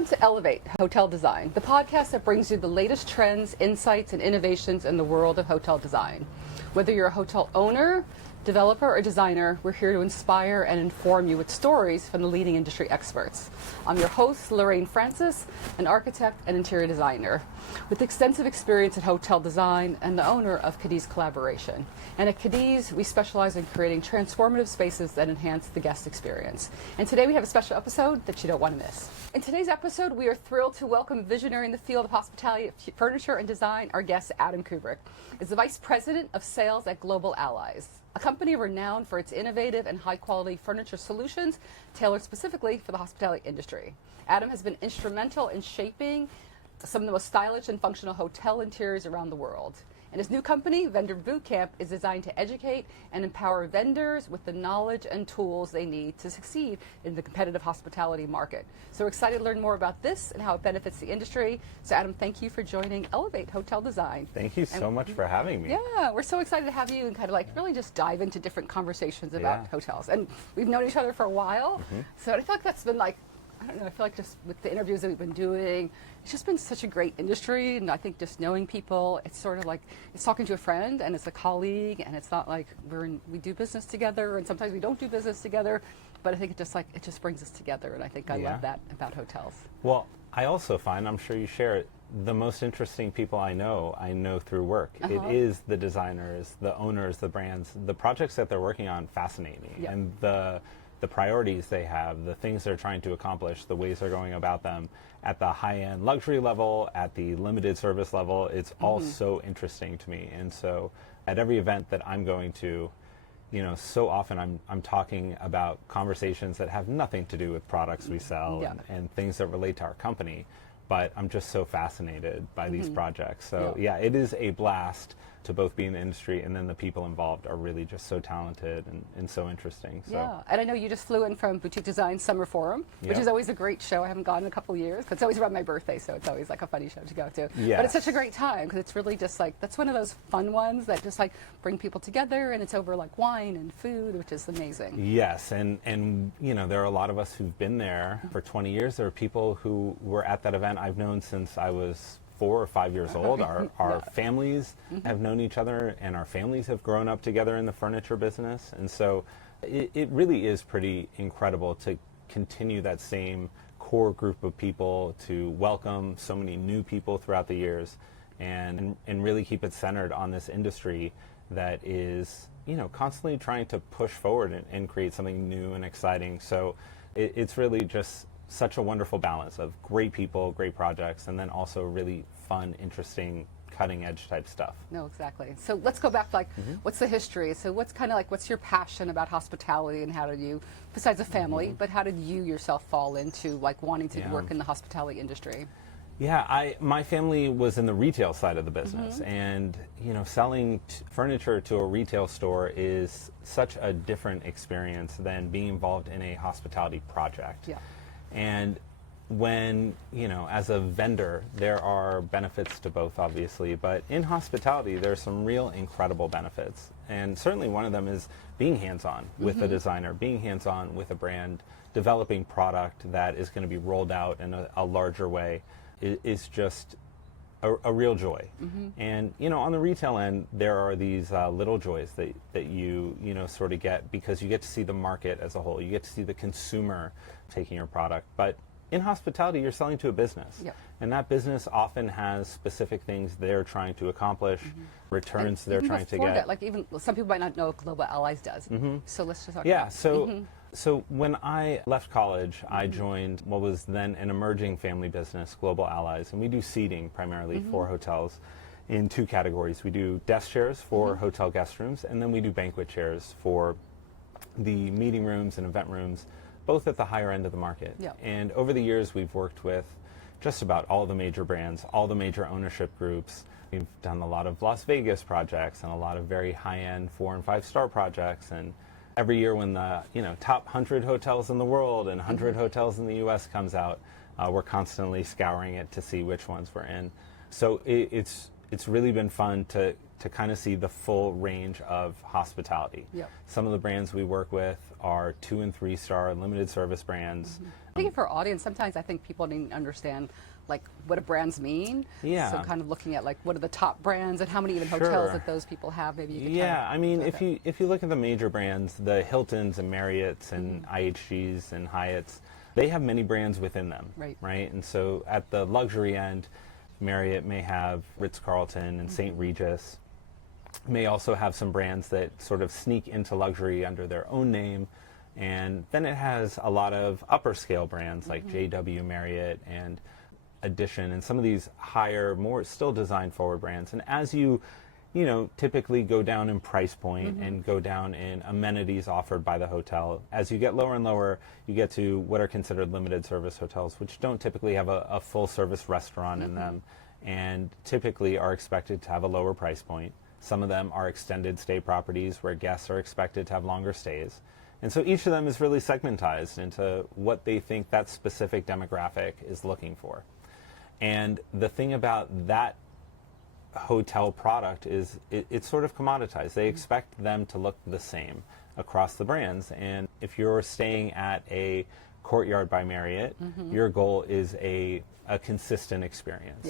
Welcome to Elevate Hotel Design, the podcast that brings you the latest trends, insights, and innovations in the world of hotel design. Whether you're a hotel owner, developer, or designer, we're here to inspire and inform you with stories from the leading industry experts. I'm your host, Lorraine Francis, an architect and interior designer with extensive experience in hotel design and the owner of Cadiz Collaboration. And at Cadiz, we specialize in creating transformative spaces that enhance the guest experience. And today we have a special episode that you don't want to miss. In today's episode, we are thrilled to welcome visionary in the field of hospitality, furniture, and design, our guest, Adam Kubryk, is the Vice President of Sales at Global Allies, a company renowned for its innovative and high-quality furniture solutions tailored specifically for the hospitality industry. Adam has been instrumental in shaping some of the most stylish and functional hotel interiors around the world. And his new company, Vendor Bootcamp, is designed to educate and empower vendors with the knowledge and tools they need to succeed in the competitive hospitality market. So we're excited to learn more about this and how it benefits the industry. So Adam, thank you for joining Elevate Hotel Design. Thank you so much for having me. Yeah, we're so excited to have you and kind of like really just dive into different conversations about hotels. And we've known each other for a while, so I feel like that's been like, I don't know, I feel like just with the interviews that we've been doing, it's just been such a great industry, and I think just knowing people, it's sort of like, it's talking to a friend, and it's a colleague, and it's not like we do business together, and sometimes we don't do business together, but I think it just brings us together, and I think I love that about hotels. Well, I also find, I'm sure you share it, the most interesting people I know through work. It is the designers, the owners, the brands, the projects that they're working on fascinate me, and the priorities they have, the things they're trying to accomplish, the ways they're going about them at the high-end luxury level, at the limited service level, it's all so interesting to me. And so at every event that I'm going to, you know, so often I'm talking about conversations that have nothing to do with products we sell and things that relate to our company, but I'm just so fascinated by these projects. So yeah, it is a blast to both be in the industry, and then the people involved are really just so talented and so interesting. So. Yeah, and I know you just flew in from Boutique Design Summer Forum, which is always a great show. I haven't gone in a couple of years, but it's always around my birthday, so it's always like a funny show to go to. Yes. But it's such a great time, because it's really just like, that's one of those fun ones that just like bring people together, and it's over like wine and food, which is amazing. Yes, and you know, there are a lot of us who've been there for 20 years. There are people who were at that event I've known since I was 4 or 5 years old. Our families have known each other, and our families have grown up together in the furniture business. And so it really is pretty incredible to continue that same core group of people, to welcome so many new people throughout the years, and really keep it centered on this industry that is, you know, constantly trying to push forward and create something new and exciting. So it's really just such a wonderful balance of great people, great projects, and then also really fun, interesting, cutting edge type stuff. No, exactly. So let's go back to like, what's the history? So what's kind of like, what's your passion about hospitality, and how did you, besides a family, but how did you yourself fall into like wanting to work in the hospitality industry? Yeah, my family was in the retail side of the business, and you know, selling furniture to a retail store is such a different experience than being involved in a hospitality project. Yeah. And when, you know, as a vendor, there are benefits to both, obviously, but in hospitality, there's some real incredible benefits. And certainly one of them is being hands-on with a designer, being hands-on with a brand, developing product that is going to be rolled out in a larger way is just a real joy. And, you know, on the retail end, there are these little joys that you know, sort of get, because you get to see the market as a whole. You get to see the consumer taking your product. But in hospitality, you're selling to a business. And that business often has specific things they're trying to accomplish, returns they're trying to get. That, like even some people might not know what Global Allies does. So let's just talk about So when I left college, I joined what was then an emerging family business, Global Allies, and we do seating primarily for hotels in 2 categories. We do desk chairs for hotel guest rooms, and then we do banquet chairs for the meeting rooms and event rooms, both at the higher end of the market. And over the years, we've worked with just about all the major brands, all the major ownership groups. We've done a lot of Las Vegas projects and a lot of very high-end 4- and 5-star projects, and every year when the, you know, top 100 hotels in the world and 100 hotels in the U.S. comes out, we're constantly scouring it to see which ones we're in. So it's really been fun to kind of see the full range of hospitality. Some of the brands we work with are 2- and 3-star limited service brands. I think for our audience, sometimes I think people need to understand like what brands mean. Yeah. So kind of looking at like what are the top brands and how many even hotels that those people have. Maybe you could Yeah, I mean, if you look at the major brands, the Hiltons and Marriotts and IHGs and Hyatts, they have many brands within them, right? And so at the luxury end, Marriott may have Ritz-Carlton and St. Regis, may also have some brands that sort of sneak into luxury under their own name. And then it has a lot of upper scale brands like JW Marriott and Edition and some of these higher, more still design forward brands. And as you typically go down in price point and go down in amenities offered by the hotel, as you get lower and lower, you get to what are considered limited service hotels, which don't typically have a full service restaurant in them and typically are expected to have a lower price point. Some of them are extended stay properties where guests are expected to have longer stays. And so each of them is really segmentized into what they think that specific demographic is looking for. And the thing about that hotel product is it's sort of commoditized. They expect them to look the same across the brands. And if you're staying at a Courtyard by Marriott, your goal is a consistent experience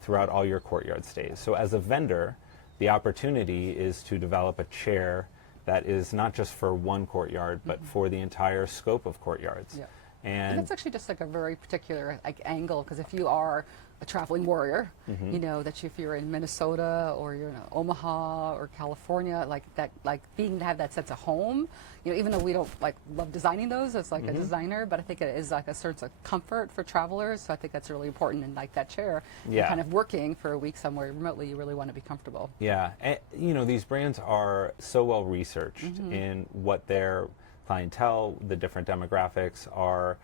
throughout all your Courtyard stays. So as a vendor, the opportunity is to develop a chair that is not just for one Courtyard, but for the entire scope of Courtyards. And that's actually just like a very particular like angle, because if you are a traveling warrior, you know, that if you're in Minnesota or you're in Omaha or California, like that, like being to have that sense of home, you know, even though we don't like love designing those as like a designer, but I think it is like a sense of comfort for travelers. So I think that's really important. And like that chair, you're kind of working for a week somewhere remotely, you really want to be comfortable. Yeah, and, you know, these brands are so well researched in what their clientele, the different demographics are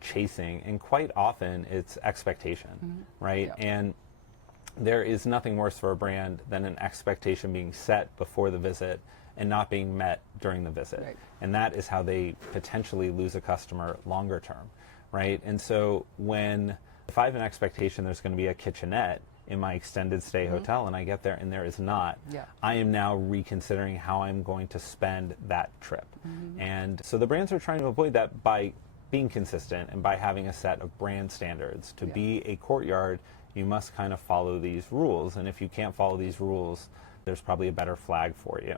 chasing, and quite often it's expectation, right? And there is nothing worse for a brand than an expectation being set before the visit and not being met during the visit. And that is how they potentially lose a customer longer term, right? And so if I have an expectation there's going to be a kitchenette in my extended stay hotel and I get there and there is not, I am now reconsidering how I'm going to spend that trip. And so the brands are trying to avoid that by being consistent and by having a set of brand standards. To be a Courtyard, you must kind of follow these rules, and if you can't follow these rules, there's probably a better flag for you.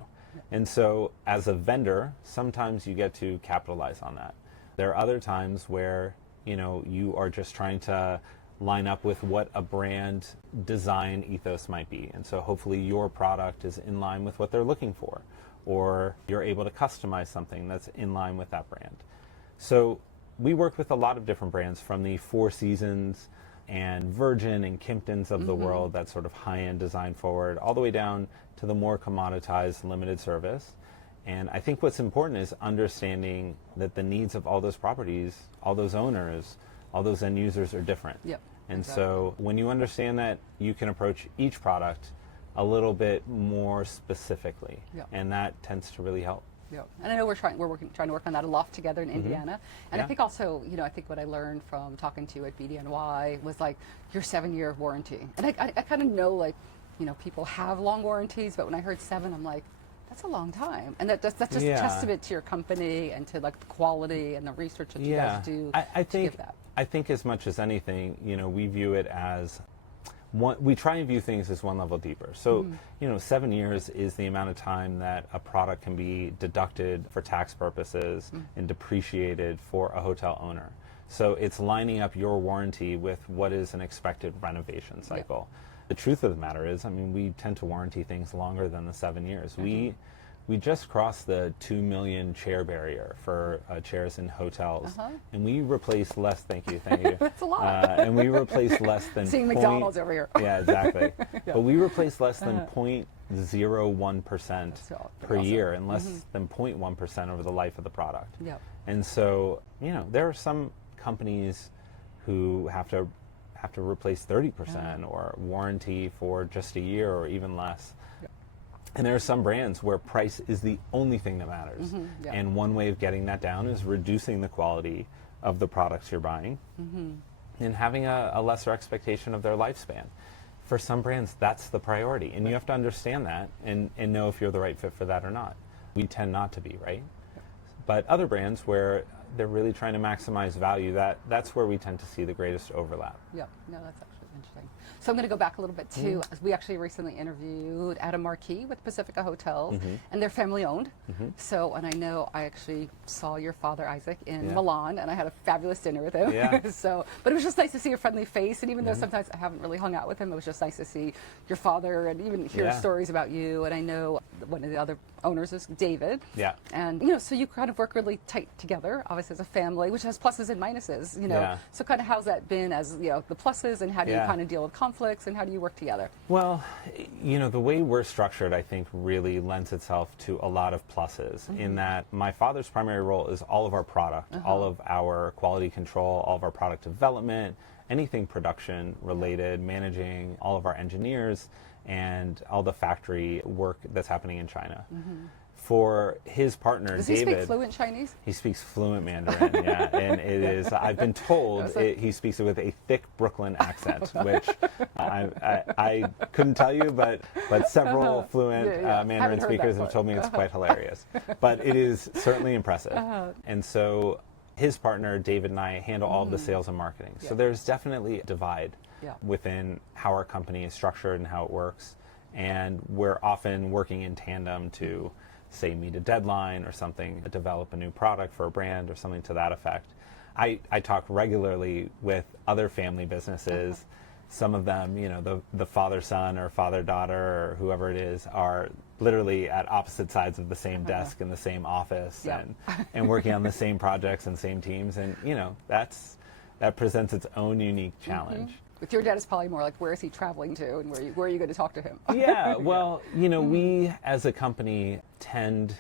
And so as a vendor, sometimes you get to capitalize on that. There are other times where, you know, you are just trying to line up with what a brand design ethos might be. And so hopefully your product is in line with what they're looking for, or you're able to customize something that's in line with that brand. So we work with a lot of different brands, from the Four Seasons and Virgin and Kimptons of the world, that sort of high-end design forward, all the way down to the more commoditized limited service. And I think what's important is understanding that the needs of all those properties, all those owners, all those end users are different. And so when you understand that, you can approach each product a little bit more specifically, and that tends to really help. And I know we're trying to work on that a lot together in Indiana. And I think also, you know, I think what I learned from talking to you at BDNY was like your 7-year warranty. And I kind of know, like, you know, people have long warranties, but when I heard 7, I'm like, that's a long time. And that's just a testament to your company and to like the quality and the research that you guys do to give that. I think as much as anything, you know, we view it as we try and view things as one level deeper. So, you know, 7 years is the amount of time that a product can be deducted for tax purposes and depreciated for a hotel owner. So it's lining up your warranty with what is an expected renovation cycle. The truth of the matter is, I mean, we tend to warranty things longer than the 7 years. We just crossed the 2 million chair barrier for chairs in hotels, and we replace less. Thank you. That's a lot. And we replace less than seeing McDonald's over here. Yeah, exactly. But we replace less than 0.01% per year, and less than 0.1% over the life of the product. And so, you know, there are some companies who have to replace 30% or warranty for just a year or even less. And there are some brands where price is the only thing that matters. And one way of getting that down is reducing the quality of the products you're buying and having a lesser expectation of their lifespan. For some brands, that's the priority. And you have to understand that and know if you're the right fit for that or not. We tend not to be, right? But other brands where they're really trying to maximize value, that's where we tend to see the greatest overlap. Yeah, no, that's actually interesting. So I'm going to go back a little bit too. We actually recently interviewed Adam Kubryk with Pacifica Hotels, and they're family owned. So, and I know I actually saw your father Isaac in Milan, and I had a fabulous dinner with him. Yeah. So, but it was just nice to see a friendly face, and even though sometimes I haven't really hung out with him, it was just nice to see your father and even hear stories about you. And I know one of the other owners is David. Yeah. And, you know, so you kind of work really tight together, obviously as a family, which has pluses and minuses, you know. Yeah. So kind of how's that been as, you know, the pluses, and how do you kind of deal with conflicts, and how do you work together? Well, you know, the way we're structured, I think, really lends itself to a lot of pluses in that my father's primary role is all of our product, all of our quality control, all of our product development, anything production related, managing all of our engineers and all the factory work that's happening in China. For his partner, Does David. he speak fluent Chinese? He speaks fluent Mandarin, yeah, and it is. I've been told he speaks it with a thick Brooklyn accent, which I couldn't tell you, but several fluent Mandarin speakers have told me it's quite hilarious. But it is certainly impressive, and so his partner David and I handle all of the sales and marketing. So there's definitely a divide within how our company is structured and how it works, and we're often working in tandem to say meet a deadline or something, develop a new product for a brand or something to that effect. I talk regularly with other family businesses. Some of them, you know, the father-son or father-daughter or whoever it is are literally at opposite sides of the same desk in the same office and working on the same projects and same teams. And, you know, that presents its own unique challenge. With your dad, it's probably more like, where is he traveling to, and where are you going to talk to him? Yeah, well, you know, we as a company tend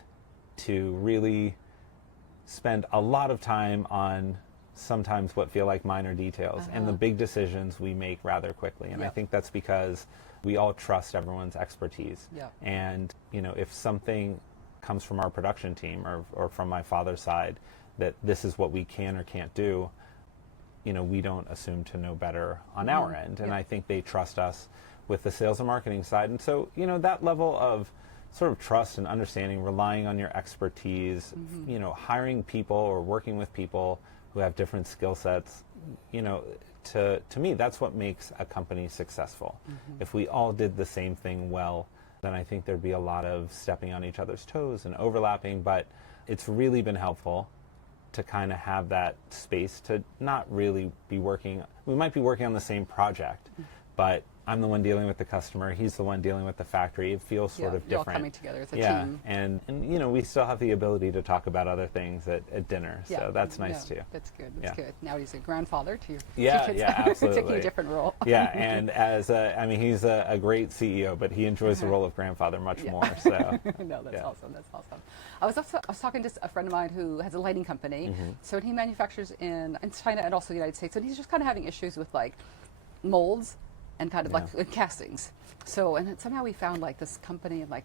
to really spend a lot of time on sometimes what feel like minor details, and the big decisions we make rather quickly. And I think that's because we all trust everyone's expertise. And, you know, if something comes from our production team or from my father's side that this is what we can or can't do, you know, we don't assume to know better on our end. And I think they trust us with the sales and marketing side. And so, you know, that level of sort of trust and understanding, relying on your expertise, you know, hiring people or working with people who have different skill sets, you know, to me, that's what makes a company successful. If we all did the same thing well, then I think there'd be a lot of stepping on each other's toes and overlapping. But it's really been helpful to kind of have that space to not really be working. We might be working on the same project, but I'm the one dealing with the customer. He's the one dealing with the factory. It feels sort of different. You're all coming together as a team. And you know, we still have the ability to talk about other things at dinner. So that's nice too. That's good. That's good. Now he's a grandfather to your two kids. Yeah, absolutely. Taking a different role. Yeah, and as I mean, he's a great CEO, but he enjoys the role of grandfather much more. So no, that's awesome. That's awesome. I was talking to a friend of mine who has a lighting company. So he manufactures in China and also the United States, and he's just kind of having issues with like molds and kind of like castings. So, and somehow we found like this company in like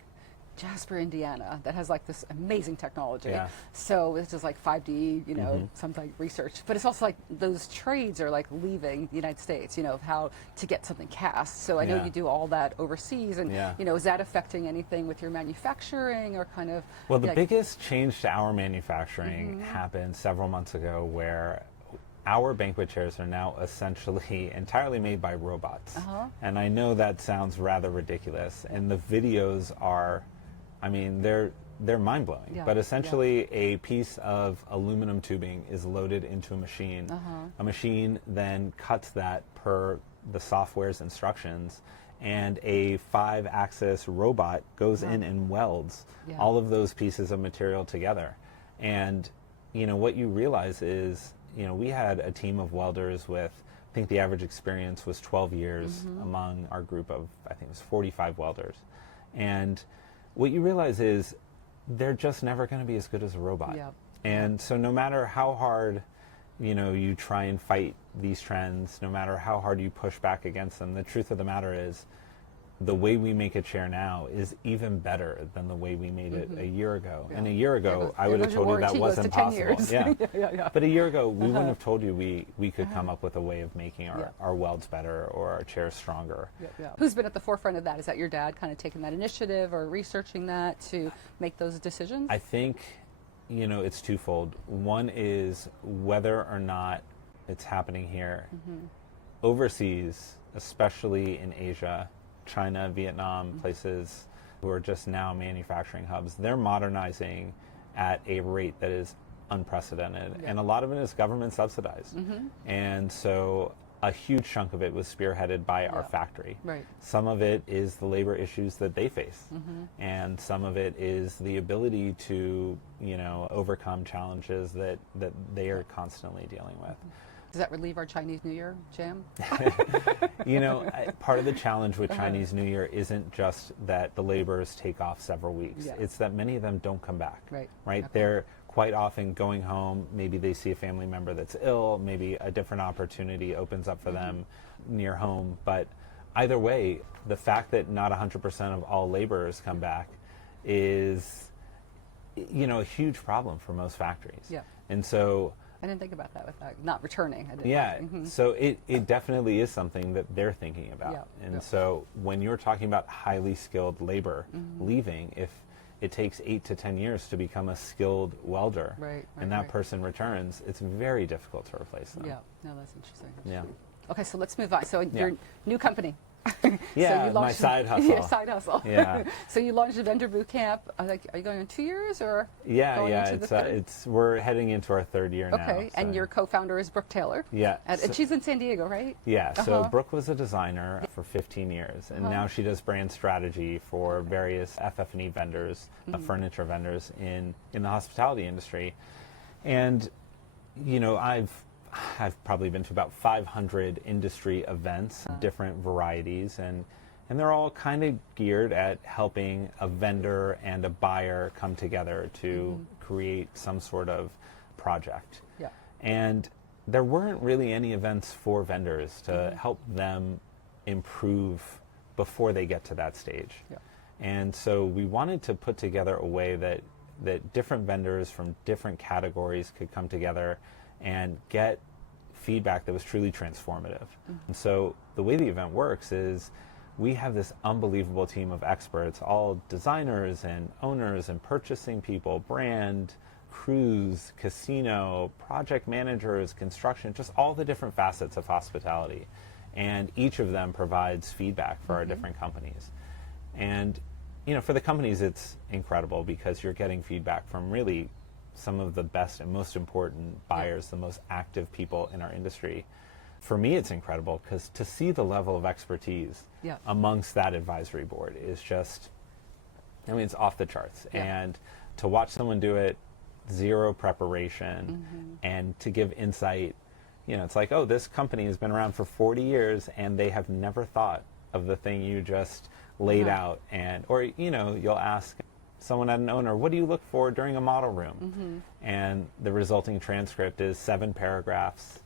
Jasper, Indiana, that has like this amazing technology. So it's just like 5D, you know, something like research. But it's also like those trades are like leaving the United States, you know, of how to get something cast. So I know you do all that overseas, and you know, is that affecting anything with your manufacturing or kind of? Well, the biggest change to our manufacturing happened several months ago, where our banquet chairs are now essentially entirely made by robots. And I know that sounds rather ridiculous, and the videos are, I mean, they're mind-blowing. But essentially a piece of aluminum tubing is loaded into a machine. A machine then cuts that per the software's instructions, and a 5-axis robot goes in and welds all of those pieces of material together. And, you know, what you realize is, you know, we had a team of welders with, I think the average experience was 12 years among our group of, I think it was 45 welders. And what you realize is they're just never going to be as good as a robot. And so no matter how hard, you know, you try and fight these trends, no matter how hard you push back against them, the truth of the matter is the way we make a chair now is even better than the way we made it a year ago. And a year ago, I would have told you that wasn't possible. But a year ago, we wouldn't have told you we could come up with a way of making our welds better or our chairs stronger. Who's been at the forefront of that? Is that your dad kind of taking that initiative or researching that to make those decisions? I think it's twofold. One is whether or not it's happening here. Overseas, especially in Asia, China, Vietnam, places who are just now manufacturing hubs, they're modernizing at a rate that is unprecedented. And a lot of it is government subsidized. And so a huge chunk of it was spearheaded by our factory. Right. Some of it is the labor issues that they face. And some of it is the ability to, overcome challenges that they are constantly dealing with. Does that relieve our Chinese New Year jam? Part of the challenge with Chinese New Year isn't just that the laborers take off several weeks. It's that many of them don't come back. Right. Okay. They're quite often going home. Maybe they see a family member that's ill. Maybe a different opportunity opens up for them near home. But either way, the fact that not 100% of all laborers come back is, a huge problem for most factories. Yeah. And so I didn't think about that with not returning. I didn't so it definitely is something that they're thinking about. And so when you're talking about highly skilled labor leaving, if it takes 8 to 10 years to become a skilled welder, and that person returns, it's very difficult to replace them. Yeah, no, that's interesting. Okay, so let's move on. So your new company. Yeah, so you my side hustle. Yeah, side hustle. Yeah. So you launched a vendor boot camp. Are you going on 2 years or? Yeah. We're heading into our third year now. Okay, and your co-founder is Brooke Taylor. Yeah. And she's in San Diego, right? Yeah. So Brooke was a designer for 15 years, and now she does brand strategy for various FF&E vendors, furniture vendors in the hospitality industry, and I've probably been to about 500 industry events, different varieties, and they're all kind of geared at helping a vendor and a buyer come together to create some sort of project. Yeah. And there weren't really any events for vendors to help them improve before they get to that stage. Yeah. And so we wanted to put together a way that different vendors from different categories could come together and get feedback that was truly transformative. And so the way the event works is we have this unbelievable team of experts, all designers and owners and purchasing people, brand, cruise, casino, project managers, construction, just all the different facets of hospitality. And each of them provides feedback for our different companies. And for the companies, it's incredible because you're getting feedback from really some of the best and most important buyers, the most active people in our industry. For me, it's incredible because to see the level of expertise amongst that advisory board is just, it's off the charts. And to watch someone do it, zero preparation, and to give insight, it's like, oh, this company has been around for 40 years and they have never thought of the thing you just laid out. Or you'll ask someone at an owner, what do you look for during a model room? And the resulting transcript is 7 paragraphs,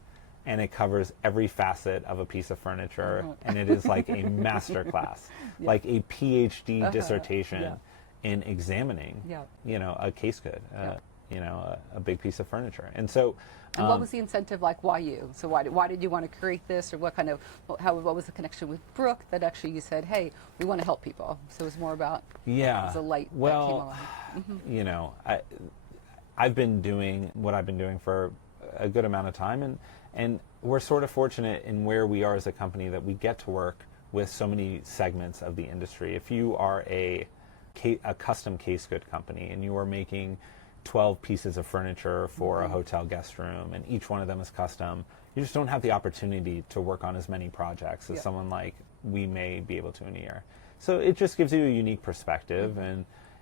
and it covers every facet of a piece of furniture, and it is like a master class, like a PhD dissertation in examining, a case good, a big piece of furniture. And so and what was the incentive like? Why you? So why did you want to create this, or what was the connection with Brooke that actually you said, hey, we want to help people? So it was more about it was a light that came along. I've been doing what I've been doing for a good amount of time, and we're sort of fortunate in where we are as a company that we get to work with so many segments of the industry. If you are a custom case good company and you are making 12 pieces of furniture for a hotel guest room, and each one of them is custom, you just don't have the opportunity to work on as many projects as someone like we may be able to in a year. So it just gives you a unique perspective.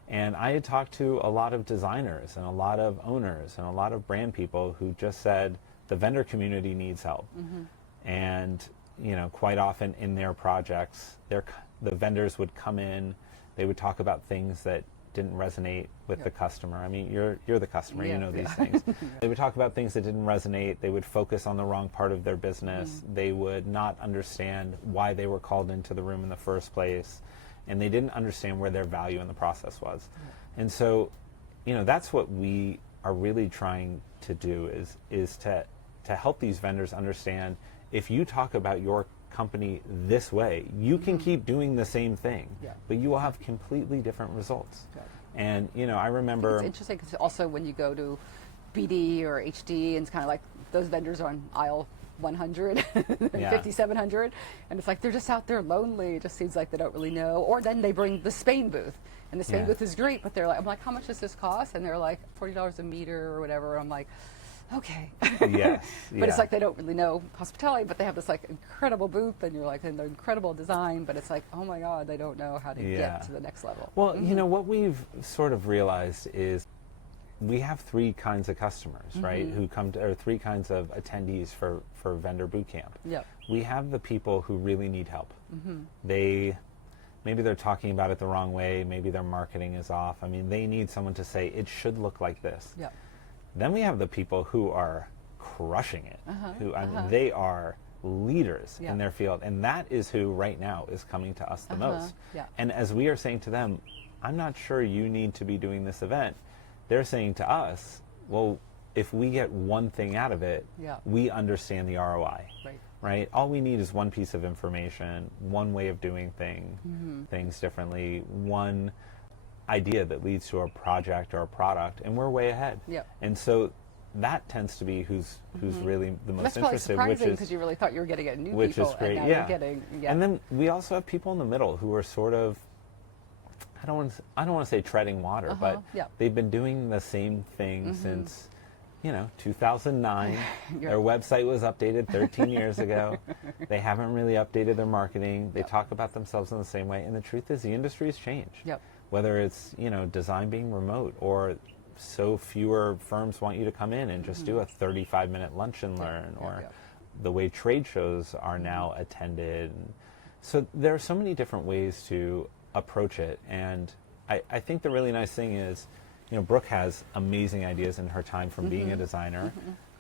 And I had talked to a lot of designers and a lot of owners and a lot of brand people who just said the vendor community needs help. And quite often in their projects, the vendors would come in, they would talk about things that didn't resonate with the customer. I mean, you're the customer, you know these things. They would talk about things that didn't resonate. They would focus on the wrong part of their business. They would not understand why they were called into the room in the first place, and they didn't understand where their value in the process was. And so, that's what we are really trying to do is to help these vendors understand, if you talk about your company this way, you can keep doing the same thing, but you will have completely different results. And, I remember... It's interesting because also when you go to BD or HD, and it's kind of like those vendors are on aisle 100 and 5700, and it's like they're just out there lonely. It just seems like they don't really know. Or then they bring the Spain booth, and the Spain booth is great, but they're like, I'm like, how much does this cost? And they're like $40 a meter or whatever. I'm like, okay. Yes. But it's like they don't really know hospitality, but they have this like incredible booth, and you're like, and the incredible design, but it's like, oh my God, they don't know how to get to the next level. Well, what we've sort of realized is we have three kinds of customers, right, who come to, or three kinds of attendees for vendor boot camp. Yep. We have the people who really need help. Maybe they're talking about it the wrong way, maybe their marketing is off. I mean, they need someone to say, it should look like this. Yep. Then we have the people who are crushing it, who I mean, they are leaders in their field, and that is who right now is coming to us the most. And as we are saying to them, I'm not sure you need to be doing this event, they're saying to us, well, if we get one thing out of it, we understand the ROI. Right? All we need is one piece of information, one way of doing things differently, one idea that leads to a project or a product, and we're way ahead. And so that tends to be who's really the most That's interested, probably which surprising is because you really thought you were getting at new which people, is great. and now you're getting, And then we also have people in the middle who are sort of, I don't want to say treading water, but they've been doing the same thing since 2009. Their website was updated 13 years ago. They haven't really updated their marketing. They talk about themselves in the same way. And the truth is the industry's changed. Whether it's, design being remote, or so fewer firms want you to come in and just do a 35-minute lunch and learn, or the way trade shows are now attended. So there are so many different ways to approach it. And I think the really nice thing is, Brooke has amazing ideas in her time from being a designer.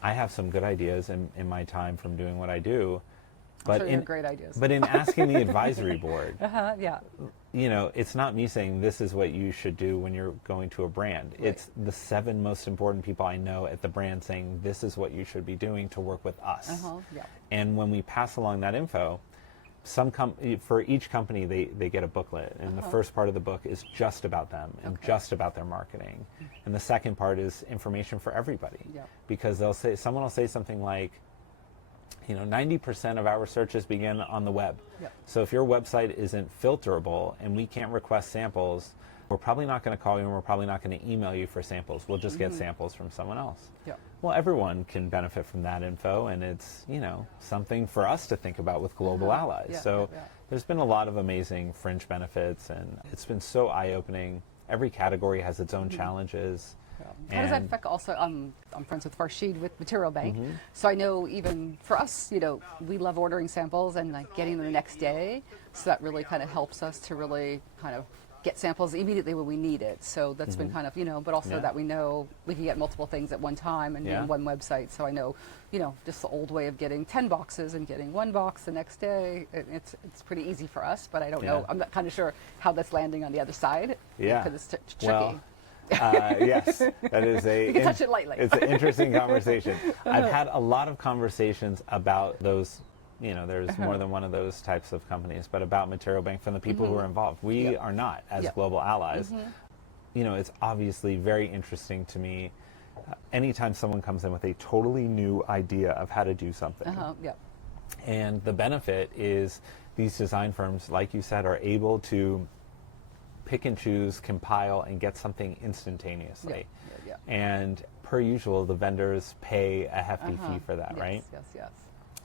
I have some good ideas in my time from doing what I do. But I'm sure you have great ideas. But in asking the advisory board, it's not me saying this is what you should do when you're going to a brand. It's the 7 most important people I know at the brand saying this is what you should be doing to work with us. And when we pass along that info, for each company, they get a booklet, and the first part of the book is just about them and just about their marketing, and the second part is information for everybody, because someone will say something like, 90% of our searches begin on the web. So if your website isn't filterable and we can't request samples, we're probably not going to call you, and we're probably not going to email you for samples. We'll just get samples from someone else. Well, everyone can benefit from that info, and it's, something for us to think about with Global Allies. There's been a lot of amazing fringe benefits, and it's been so eye-opening. Every category has its own challenges. How does that affect also, I'm friends with Farshid with Material Bank, so I know even for us, we love ordering samples and like getting them the next day, so that really kind of helps us to really kind of get samples immediately when we need it. So that's been kind of, but also that we know we can get multiple things at one time and in one website. So I know, just the old way of getting 10 boxes and getting 1 box the next day, it's pretty easy for us, but I don't know, I'm not kind of sure how that's landing on the other side, because it's tricky. Well, yes, that is you can touch it lightly. It's an interesting conversation. I've had a lot of conversations about those. There's more than one of those types of companies, but about Material Bank from the people who are involved. We are not, as Global Allies. It's obviously very interesting to me anytime someone comes in with a totally new idea of how to do something. And the benefit is these design firms, like you said, are able to pick and choose, compile, and get something instantaneously. And per usual, the vendors pay a hefty fee for that, right?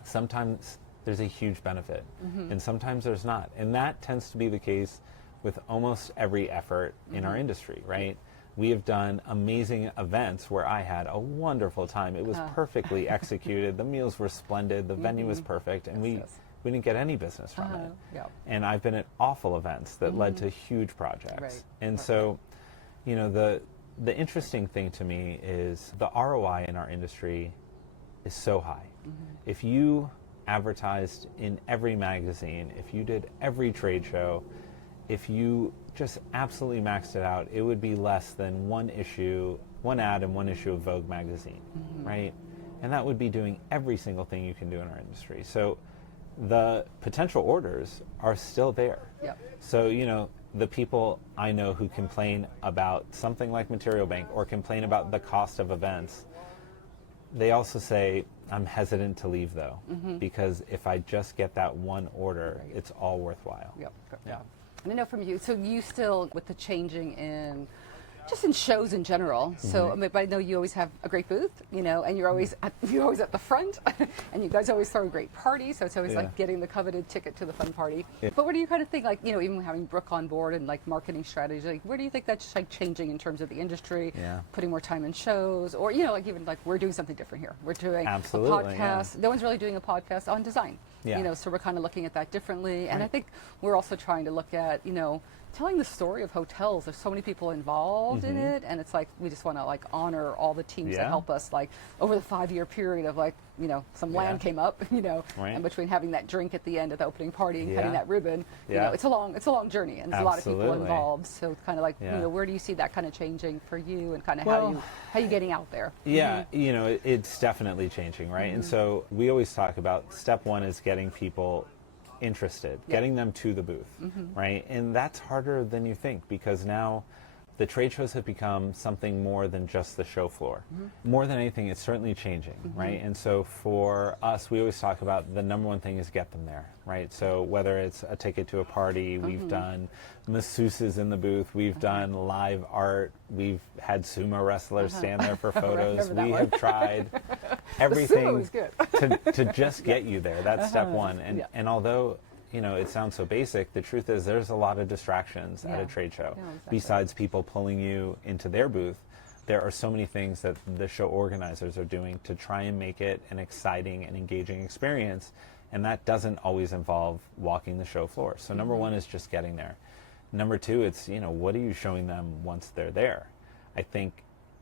Sometimes there's a huge benefit, and sometimes there's not. And that tends to be the case with almost every effort in our industry, right? We have done amazing events where I had a wonderful time. It was perfectly executed. The meals were splendid. The venue was perfect, and we didn't get any business from it. And I've been at awful events that led to huge projects. And so, the interesting thing to me is the ROI in our industry is so high. If you advertised in every magazine, if you did every trade show, if you just absolutely maxed it out, it would be less than one ad and one issue of Vogue magazine, right? And that would be doing every single thing you can do in our industry. So the potential orders are still there. So, the people I know who complain about something like Material Bank or complain about the cost of events, they also say, I'm hesitant to leave though, because if I just get that one order, it's all worthwhile. Yep. Yeah. And I know from you, so you still, with the changing in, just in shows in general. So I mean, I know you always have a great booth, you know, and you're always at the front, and you guys always throw a great party. So it's always like getting the coveted ticket to the fun party. Yeah. But where do you kind of think, like, you know, even having Brooke on board and like marketing strategy, like where do you think that's like changing in terms of the industry? Yeah. Putting more time in shows, or you know, like even like we're doing something different here. We're doing Absolutely, a podcast. No one's really doing a podcast on design. Yeah. You know, so we're kind of looking at that differently. And Right. I think we're also trying to look at, you know, telling the story of hotels. There's so many people involved in it, and it's like we just want to like honor all the teams that Yeah. help us, like over the 5-year period of like, you know, some land came up, you know, Right. and between having that drink at the end at the opening party and Yeah. cutting that ribbon, you Yeah. know, it's a long journey, and there's a lot of people Absolutely. involved. So it's kind of like, Yeah. you know, where do you see that kind of changing for you, and kind of Well, how you getting out there? Yeah, you know, it's definitely changing, right? And so we always talk about step one is getting people interested, getting them to the booth, right? And that's harder than you think, because now the trade shows have become something more than just the show floor. More than anything, it's certainly changing, right? And so for us, we always talk about the number one thing is get them there, right? So whether it's a ticket to a party, we've done masseuses in the booth, we've done live art, we've had sumo wrestlers stand there for photos, remember that we one. have tried sumo everything is good. to just get you there. That's step one. And Yeah. and although, you know, it sounds so basic, the truth is there's a lot of distractions at Yeah. a trade show. Yeah, exactly. Besides people pulling you into their booth, there are so many things that the show organizers are doing to try and make it an exciting and engaging experience, and that doesn't always involve walking the show floor. So number one is just getting there. Number two, it's, you know, what are you showing them once they're there? I think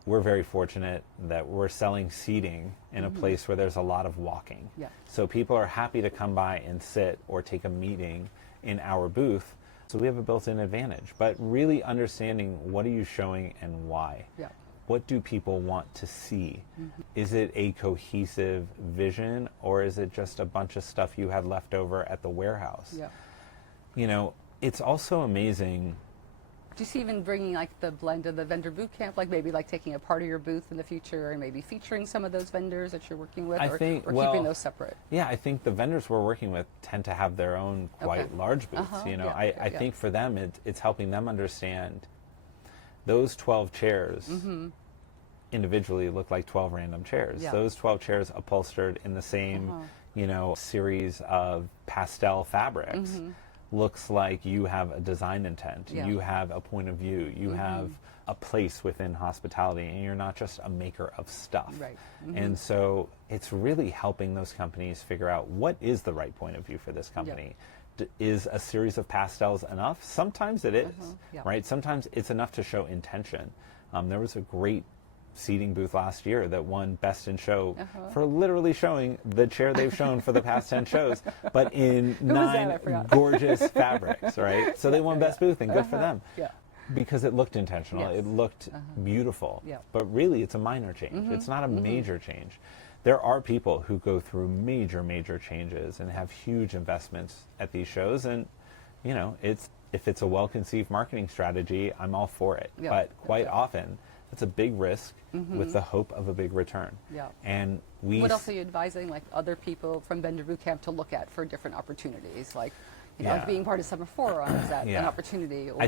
we're very fortunate that we're selling seating in a place where there's a lot of walking. Yeah. So people are happy to come by and sit or take a meeting in our booth. So we have a built-in advantage. But really understanding what are you showing and why? Yeah. What do people want to see? Is it a cohesive vision, or is it just a bunch of stuff you had left over at the warehouse? Yeah. You know, it's also amazing. Do you see even bringing like the blend of the vendor boot camp, like maybe like taking a part of your booth in the future and maybe featuring some of those vendors that you're working with, I or, think, or well, keeping those separate? Yeah, I think the vendors we're working with tend to have their own quite Okay. large booths. You know, Yeah, I yeah. think for them it's helping them understand those 12 chairs individually look like 12 random chairs. Yeah. Those 12 chairs upholstered in the same, you know, series of pastel fabrics looks like you have a design intent. Yeah. You have a point of view. You have a place within hospitality, and you're not just a maker of stuff. Right. And so it's really helping those companies figure out what is the right point of view for this company. Is a series of pastels enough? Sometimes it is, Yeah. right? Sometimes it's enough to show intention. There was a great seating booth last year that won Best in Show for literally showing the chair they've shown for the past 10 shows, but in Who was that? I 9 forgot. gorgeous fabrics, right? So they won Best Booth, and good for them. Yeah. Because it looked intentional, Yes. it looked beautiful, Yeah. but really it's a minor change. It's not a major change. There are people who go through major changes and have huge investments at these shows, and you know, if it's a well-conceived marketing strategy, I'm all for it. Yeah. But quite often, it's a big risk with the hope of a big return. Yeah. And we What else are you advising like other people from vendor boot camp to look at for different opportunities, like, you know, Yeah. like being part of Summer Forum? Is that an Yeah. opportunity? Or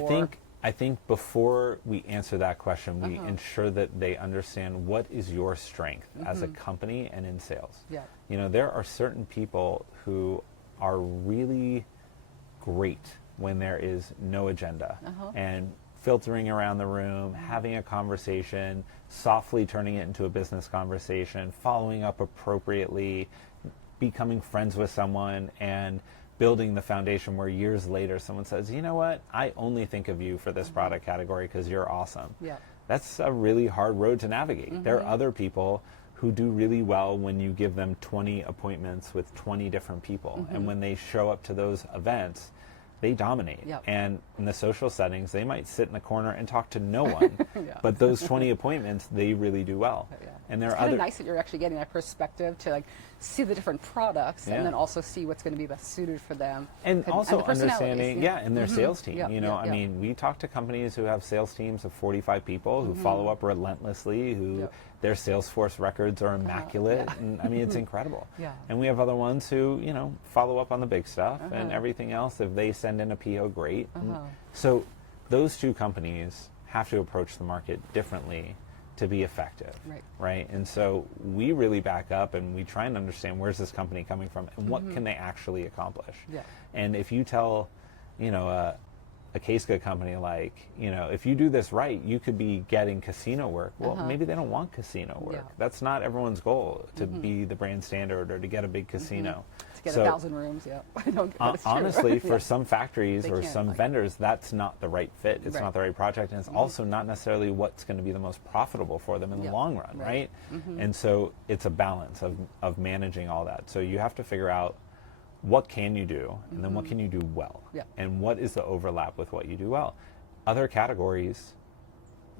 I think before we answer that question, we ensure that they understand what is your strength as a company and in sales. Yeah. You know, there are certain people who are really great when there is no agenda and filtering around the room, having a conversation, softly turning it into a business conversation, following up appropriately, becoming friends with someone, and building the foundation where years later someone says, you know what, I only think of you for this product category because you're awesome. Yeah. That's a really hard road to navigate. There are other people who do really well when you give them 20 appointments with 20 different people. And when they show up to those events, they dominate. Yep. And in the social settings, they might sit in the corner and talk to no one. But those 20 appointments, they really do well. Yeah. And there It's are kind other of nice that you're actually getting that perspective to like see the different products Yeah. and then also see what's going to be best suited for them. And also the personalities, understanding, and their sales team. Yeah, You know, yeah, I yeah. mean, we talk to companies who have sales teams of 45 people who follow up relentlessly, who Yep. their Salesforce records are immaculate, yeah. and I mean, it's incredible. Yeah. And we have other ones who, you know, follow up on the big stuff and everything else. If they send in a PO, great. And so those two companies have to approach the market differently to be effective, right? And so we really back up and we try and understand where's this company coming from and what can they actually accomplish. Yeah. And if you tell, you know, a case good company like, you know, if you do this right, you could be getting casino work. Well, maybe they don't want casino work. Yeah. That's not everyone's goal, to be the brand standard or to get a big casino. To get So, 1,000 rooms, yeah. That's true. honestly, for Yeah. some factories They or can't, some like- vendors, that's not the right fit. It's Right. not the right project, and it's also not necessarily what's going to be the most profitable for them in the Yeah. long run, Right. right? And so it's a balance of managing all that. So you have to figure out what can you do, and then what can you do well, Yeah. and what is the overlap with what you do well. Other categories,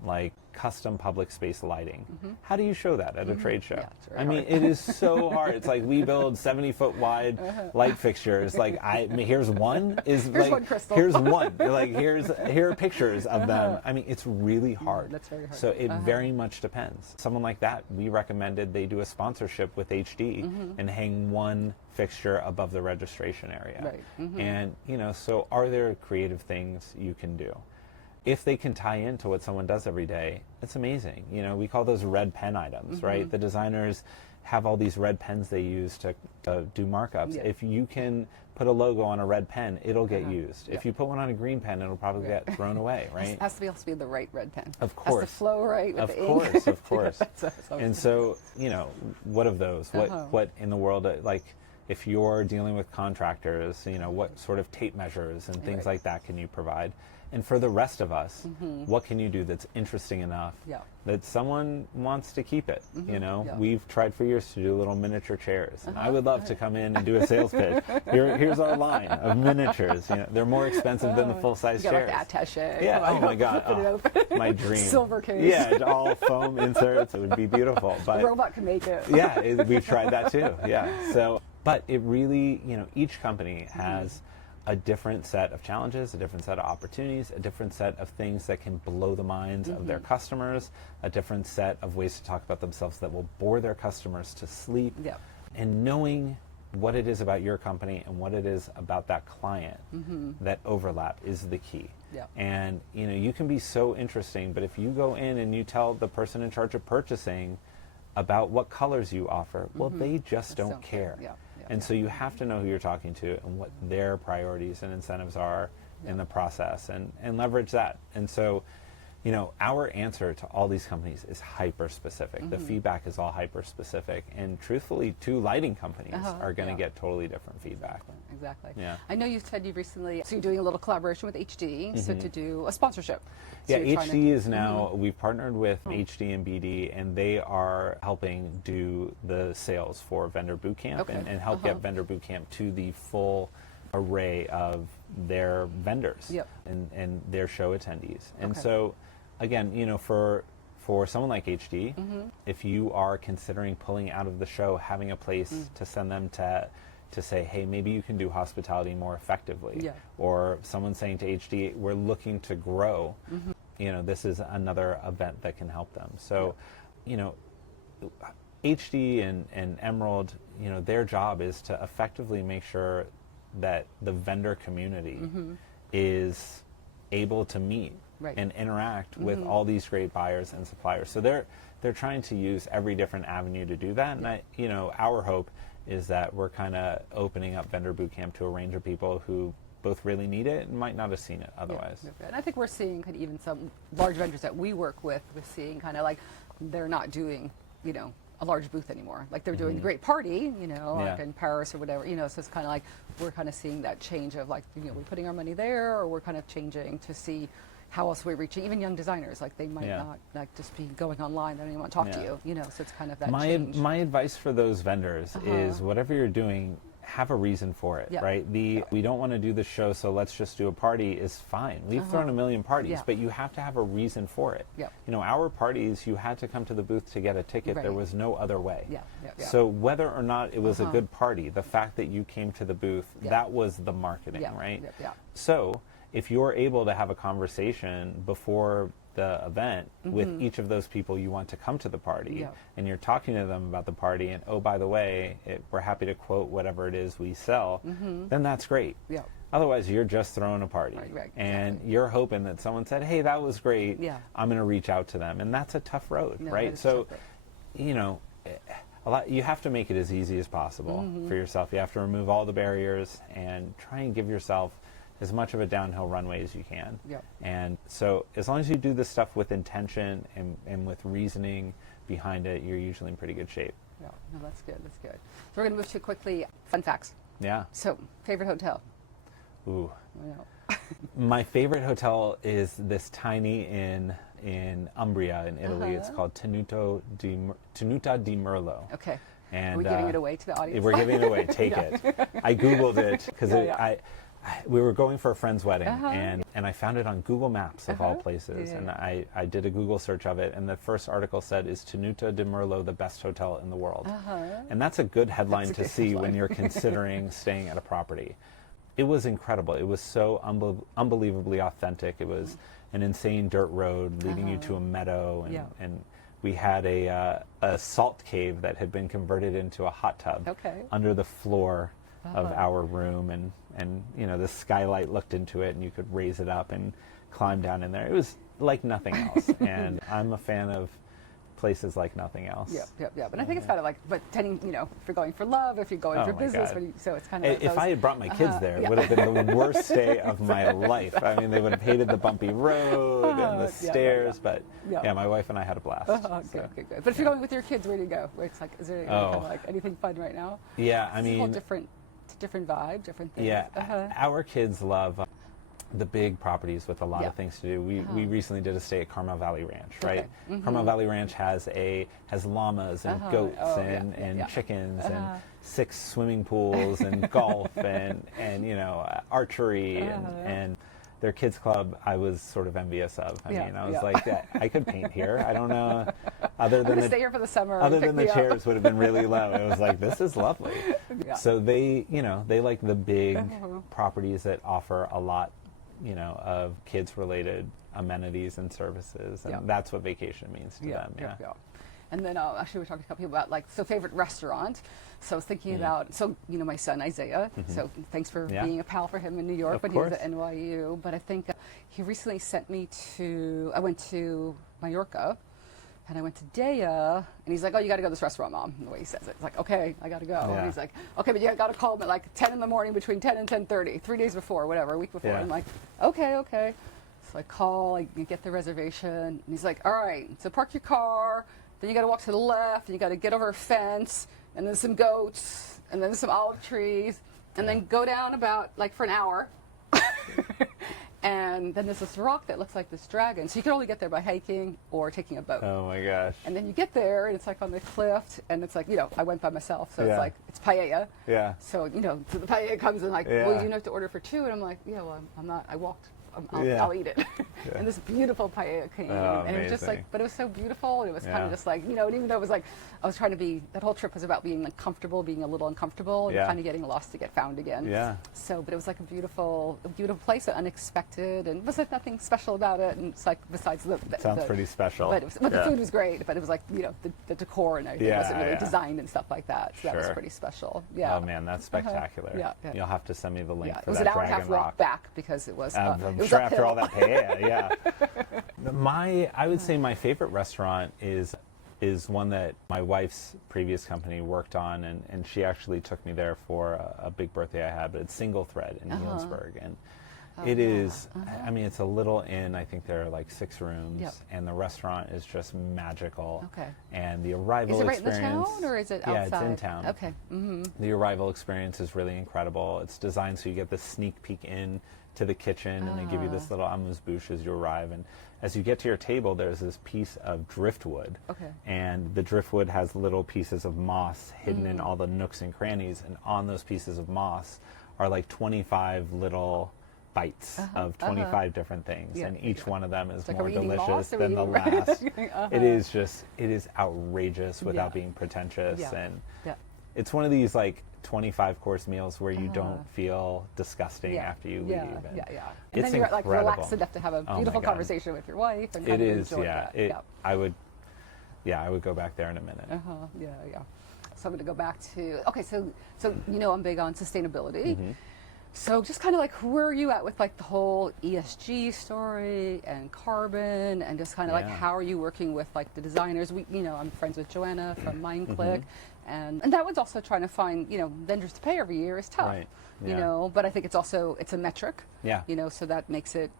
like custom public space lighting. How do you show that at a trade show? Yeah, it's very I mean, hard. it is so hard. It's like we build 70-foot wide light fixtures. Like I mean, here's one. Here's one, Crystal. Here's one. Like here are pictures of them. I mean, it's really hard. That's very hard. So it very much depends. Someone like that, we recommended they do a sponsorship with HD and hang one fixture above the registration area. Right. And you know, so are there creative things you can do? If they can tie into what someone does every day, it's amazing. You know, we call those red pen items, right? The designers have all these red pens they use to do markups. Yeah. If you can put a logo on a red pen, it'll get used. If you put one on a green pen, it'll probably get thrown away, right? It has to be also be the right red pen. Of Has course. to flow right with Of the course, ink. of course. So And so, you know, what of those? What in the world, like, if you're dealing with contractors, you know, what sort of tape measures and things Right. like that can you provide? And for the rest of us, what can you do that's interesting enough Yeah. that someone wants to keep it? You know, Yeah. we've tried for years to do little miniature chairs. And I would love to come in and do a sales pitch. Here's our line of miniatures. You know, they're more expensive than the full-size You got chairs. like the attaché. Yeah. Oh my God. Flip it Oh, open. my dream. Silver case. Yeah, all foam inserts. It would be beautiful. The But robot can make it. yeah, we've tried that too. Yeah. So, but it really, you know, each company has a different set of challenges, a different set of opportunities, a different set of things that can blow the minds of their customers, a different set of ways to talk about themselves that will bore their customers to sleep. Yeah. And knowing what it is about your company and what it is about that client that overlap is the key. Yeah. And you know, you can be so interesting, but if you go in and you tell the person in charge of purchasing about what colors you offer, well, they just don't care. Yeah. And so you have to know who you're talking to and what their priorities and incentives are in the process, and leverage that. And so, you know, our answer to all these companies is hyper specific. The feedback is all hyper specific, and truthfully, two lighting companies are going to get totally different feedback. Exactly. Yeah. I know you said you recently, so you're doing a little collaboration with HD, so to do a sponsorship. So Yeah, you're trying HD to- is now, we've partnered with HD and BD, and they are helping do the sales for Vendor Bootcamp Okay. and help get Vendor Bootcamp to the full array of their vendors Yep. and their show attendees. And Okay. so, again, you know, for someone like HD, if you are considering pulling out of the show, having a place to send them to say, hey, maybe you can do hospitality more effectively. Yeah. Or someone saying to HD, we're looking to grow, you know, this is another event that can help them. So, you know, HD and Emerald, you know, their job is to effectively make sure that the vendor community is able to meet Right. and interact with all these great buyers and suppliers. So they're trying to use every different avenue to do that. And I, you know, our hope is that we're kind of opening up Vendor Bootcamp to a range of people who both really need it and might not have seen it otherwise. Yeah. And I think we're seeing kind of even some large vendors that we work with, we're seeing kind of like they're not doing, you know, a large booth anymore. Like they're doing a great party, you know, like Yeah. in Paris or whatever, you know, so it's kind of like we're kind of seeing that change of like, you know, we're putting our money there or we're kind of changing to see how else we're reaching even young designers. Like they might Yeah. not like just be going online, they don't even want to talk to Yeah. you know, so it's kind of that My change. advice for those vendors is whatever you're doing, have a reason for it, Yeah. right? We don't want to do the show, so let's just do a party is fine. We've thrown a million parties, Yeah. but you have to have a reason for it. Yeah. You know, our parties, you had to come to the booth to get a ticket. Right. There was no other way. Yeah, yeah, yeah. So whether or not it was a good party, the fact that you came to the booth, Yeah. that was the marketing, Yeah, right? yeah, yeah. So if you're able to have a conversation before the event with each of those people you want to come to the party, Yeah. and you're talking to them about the party, and oh, by the way, we're happy to quote whatever it is we sell, then that's great. Yeah. Otherwise, you're just throwing a party, Right, and you're hoping that someone said, "Hey, that was great. Yeah. I'm going to reach out to them," and that's a tough road, No, that right? is So, tough road. you know, you have to make it as easy as possible for yourself. You have to remove all the barriers and try and give yourself as much of a downhill runway as you can. Yep. And so as long as you do this stuff with intention and with reasoning behind it, you're usually in pretty good shape. Yeah, no, that's good. That's good. So we're going to move to quickly fun facts. Yeah. So, favorite hotel? Ooh. I know. My favorite hotel is this tiny inn in Umbria in Italy. It's called Tenuta di Merlo. Okay. And Are we giving it away to the audience? we're giving it away. Take it. I Googled it because we were going for a friend's wedding, and I found it on Google Maps of all places, Yeah. and I did a Google search of it, and the first article said, "Is Tenuta di Merlo the best hotel in the world?" And that's a good headline That's a to good see headline. when you're considering staying at a property. It was incredible. It was so unbelievably authentic. It was an insane dirt road leading you to a meadow, and, Yeah. and we had a salt cave that had been converted into a hot tub Okay. under the floor of our room, and you know, the skylight looked into it, and you could raise it up and climb down in there. It was like nothing else, and I'm a fan of places like nothing else. Yeah. But I think it's kind of like, but tending, you know, if you're going for love, if you're going Oh for my business, God. so it's kind of like If those, I had brought my kids there, it yeah. would have been the worst day of my life. I mean, they would have hated the bumpy road and the stairs, but Yeah. my wife and I had a blast. Good. But if you're going with your kids, where do you go? Where it's like, is there any kind of like anything fun right now? Yeah, I It's a whole mean, different vibe, different things. yeah, our kids love the big properties with a lot Yeah. of things to do. We recently did a stay at Carmel Valley Ranch, right? Okay. Carmel Valley Ranch has llamas and goats Oh, and chickens and 6 swimming pools and golf and you know, archery and their kids club. I was sort of envious of. I mean, I was like, I could paint here. I don't know, other I'm than gonna stay here for the summer. other and pick than the me up. chairs would have been really low. It was like, this is lovely. Yeah. So they, you know, they like the big properties that offer a lot, you know, of kids-related amenities and services, and Yeah. that's what vacation means to them. Yeah. And then actually we talked to a couple people about like, so favorite restaurant. So I was thinking about, so, you know, my son Isaiah, so thanks for Yeah. being a pal for him in New York Of when he was course. at NYU. But I think he recently sent me I went to Mallorca and I went to Dea, and he's like, oh, you got to go to this restaurant, Mom, the way he says it. It's like, okay, I got to go. Yeah. And he's like, okay, but you got to call him at like 10 in the morning, between 10 and 10:30, 3 days before, whatever, a week before. Yeah. I'm like, okay. So I call, I get the reservation, and he's like, all right, so park your car, then you got to walk to the left, and you got to get over a fence, and then some goats, and then some olive trees, and then go down about like for an hour. And then there's this rock that looks like this dragon. So you can only get there by hiking or taking a boat. Oh my gosh. And then you get there, and it's like on the cliff, and it's like, you know, I went by myself, so Yeah. it's like, it's paella. Yeah. So, you know, so the paella comes and like, Yeah. well, you know, to order for 2, and I'm like, yeah, well, I'm not, I walked. Yeah. I'll eat it. And this beautiful paella came, Oh, and it was just amazing. like, but it was so beautiful, and it was kind Yeah. of just like, you know, and even though it was like, I was trying to be, that whole trip was about being like comfortable, being a little uncomfortable, and Yeah. kind of getting lost to get found again. Yeah. So, but it was like a beautiful place, unexpected, and was like nothing special about it, and it's like besides the Sounds pretty special. But, but Yeah. the food was great, but it was like, you know, the decor and everything wasn't really Yeah. designed and stuff like that. So that was Sure. pretty special. Yeah. Oh man, that's spectacular. Yeah. You'll have to send me the link Yeah. It for was that an hour and a dragon half rock. walk back because it was. I'm it was sure after uphill. all that paella, yeah. I would say my favorite restaurant is one that my wife's previous company worked on, and she actually took me there for a big birthday I had, but it's Single Thread in Healdsburg, and It is. I mean, it's a little inn. I think there are like 6 rooms, Yep. and the restaurant is just magical. Okay. And the arrival Is it right in the experience. town, or is it outside? Yeah, it's in town. Okay. Mm-hmm. The arrival experience is really incredible. It's designed so you get this sneak peek in to the kitchen, and they give you this little amuse-bouche as you arrive. And as you get to your table, there's this piece of driftwood. Okay. And the driftwood has little pieces of moss hidden in all the nooks and crannies. And on those pieces of moss are like 25 little bites of 25 different things. Yeah. And each one of them is like, more are we eating delicious moss or than the eating last. Uh-huh. It is outrageous without Yeah. being pretentious. Yeah. And Yeah. it's one of these like 25 course meals where you don't feel disgusting after you leave. Yeah, And yeah. And it's then you're like incredible. relaxed enough to have a Oh my beautiful God. conversation with your wife and It kind of is, enjoy yeah. that. I would go back there in a minute. Yeah. So I'm going to go back to, okay, so I'm big on sustainability. Mm-hmm. So just kind of like, where are you at with like the whole ESG story and carbon, and just kind of like, Yeah. how are you working with like the designers? I'm friends with Joanna from Mm-hmm. MindClick, and that was also trying to find, vendors to pay every year is tough. Right. Yeah. But I think it's a metric. Yeah. So that makes it,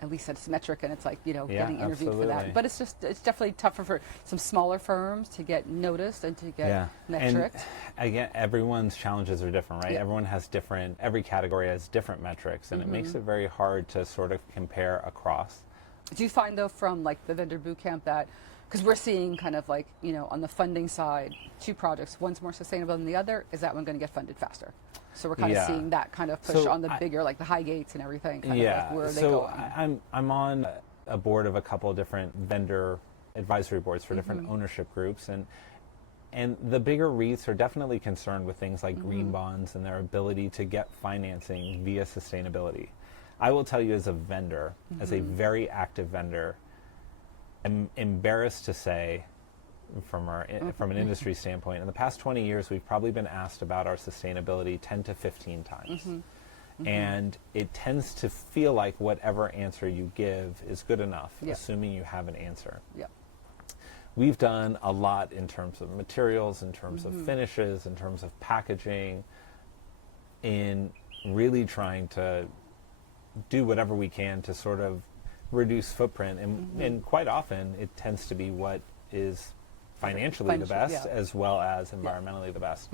at least it's metric, and it's like, getting interviewed for absolutely. that. But it's definitely tougher for some smaller firms to get noticed and to get metrics. And again, everyone's challenges are different, right? Yeah. Everyone has every category has different metrics, and it makes it very hard to sort of compare across. Do you find though from like the vendor bootcamp that, because we're seeing kind of like, on the funding side, 2 projects, one's more sustainable than the other, is that one going to get funded faster? So we're kind of seeing that kind of push So on the bigger, like the high gates and everything, kind of like where are they so going? I'm on a board of a couple of different vendor advisory boards for different ownership groups, and the bigger REITs are definitely concerned with things like green bonds and their ability to get financing via sustainability. I will tell you, as a vendor, as a very active vendor, I'm embarrassed to say, from an industry standpoint, in the past 20 years, we've probably been asked about our sustainability 10 to 15 times. And it tends to feel like whatever answer you give is good enough, assuming you have an answer. Yeah. We've done a lot in terms of materials, in terms of finishes, in terms of packaging, in really trying to do whatever we can to sort of reduce footprint. And quite often, it tends to be what is financially the best as well as environmentally the best.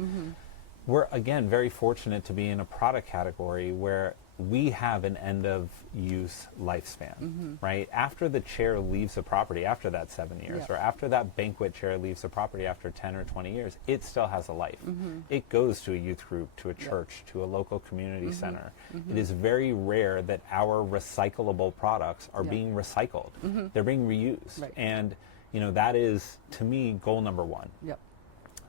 We're, again, very fortunate to be in a product category where we have an end of use lifespan, right? After the chair leaves the property after that 7 years, or after that banquet chair leaves the property after 10 or 20 years, it still has a life. It goes to a youth group, to a church, to a local community center. It is very rare that our recyclable products are being recycled. They're being reused. Right. And that is, to me, goal number 1. Yep.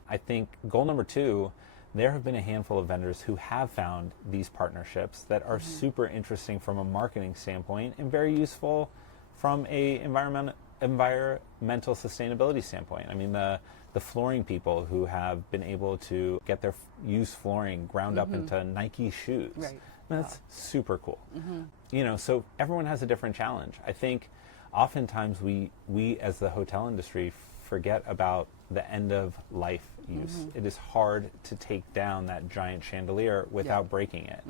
I think goal number 2, there have been a handful of vendors who have found these partnerships that are super interesting from a marketing standpoint and very useful from a environmental sustainability standpoint. I mean, the flooring people who have been able to get their used flooring ground up into Nike shoes. Right. That's super cool. So everyone has a different challenge. I think oftentimes we as the hotel industry forget about the end of life use. It is hard to take down that giant chandelier without breaking it.